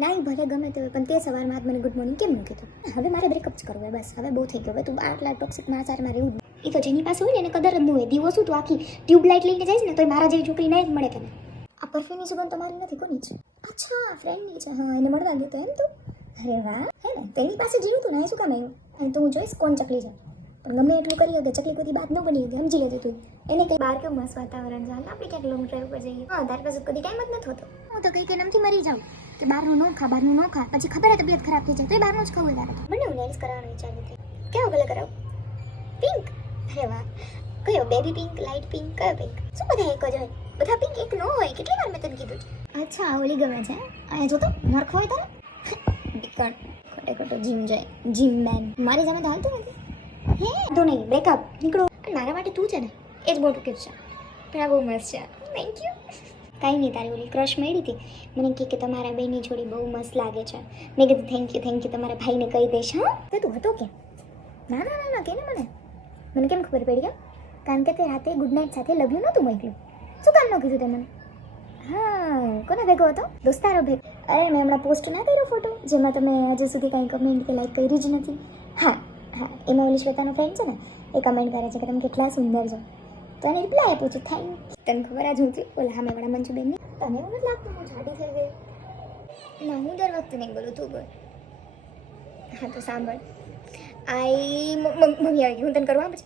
ના એ ભલે ગમે તે હોય પણ તે સવારમાં આજ મને ગુડ મોર્નિંગ કેમ ન કીધું? હવે મારે બ્રેકઅપ જ કરવું બસ, હવે બહુ થઈ ગયું. હવે તું આટલા ટોક્સિક મારા સાથે રહેવું જ નહીં. એ તો જેની પાસે હોય ને એને કદર જ ન હોય. દીવો શું તું આખી ટ્યુબલાઇટ લઈને જઈશ ને તો મારા જેવી છોકરી નહીં જ મળે કે આ પરફ્યુમની સુગંધ તો મારી નથી, કોની છે? અચ્છા ફ્રેન્ડની છે. હા એને મળવા ગયો તો એમ તું? અરે વાહ, હે ને તેની પાસે જીવું તું ને એ શું કામ આવ્યું? અને તું જોઈશ કોણ ચકલી છે, પણ ગમે એટલું કરી દે ચકલી કોઈ બાદ ન બની હતી, સમજી લેતી તું. એને કંઈ બહાર કેવું મસ્ત વાતાવરણ છે, આપણે ક્યાંક લોંગ ડ્રાઈવ પર જઈએ. હા તારી પાસે કદી ટાઈમ જ નથી હોતો. હું તો કઈ કે નમથી મરી જાઉં કે બહારનું ન ખા, બહારનું ન ખા, પછી ખબર તબિયત ખરાબ થઈ જાય તો એ બહારનું જ ખાવું તારે. મને હું નેલ્સ કરાવવાનું વિચારતી હતી. કેવો કલર કરાવું? પિંક? અરે વાહ, કયો? બેબી પિંક, લાઇટ પિંક, કયો પિંક? શું બધા એક જ હોય? બધા પિંક એક ન હોય, કેટલી વાર મેં તને કીધું છે. અચ્છા ઓલી ગમે છે અહીંયા જોતો નરખ હોય તારે દીકણ ખોટે ખોટો જીમ જાય, જીમ મેન મારી સામે તો હાલતું નથી. હે તો નહીં બ્રેકઅપ નીકળો. મારા માટે તું છે ને એ જ મોટું કિટ છે. પણ આ બહુ મસ્ત છે, થેન્ક યુ. કાંઈ નહીં, તારી ઓલી ક્રશ મળી હતી મને કે તમારા બેની જોડી બહુ મસ્ત લાગે છે. મેં કીધું થેન્ક યુ તમારા ભાઈને કહી દઈશ. હા તો તું હતો કે? ના ના ના ના કે ને મને કેમ ખબર પડી? કેમ? કારણ કે તે રાતે ગુડ નાઇટ સાથે લવ યુ નહોતું મોકલ્યું. શું કામ ન કીધું તે મને? હા કોને ભેગો હતો? દોસ્તારો ભેગો. અરે મેં હમણાં પોસ્ટ ના કર્યો ફોટો જેમાં તમે હજુ સુધી કાંઈ કમેન્ટ કે લાઈક કરી જ નથી. હા હા એમાં ઓલી શ્વેતાનો ફ્રેન્ડ છે ને એ કમેન્ટ કરે છે કે તમે કેટલા સુંદર છો. તો એને રિપ્લાય આપ્યો છે થેન્ક. તને ખબર જ હું છું ઓલા સામેવાળા મંજુબેનની. તને એવું નથી લાગતું હું જાડી થઈ ગઈ? ના હું દર વખતે નહીં બોલું, તું બોલ. હા તો સાંભળ, મમ્મી આવી ગઈ, હું તને કરવા પછી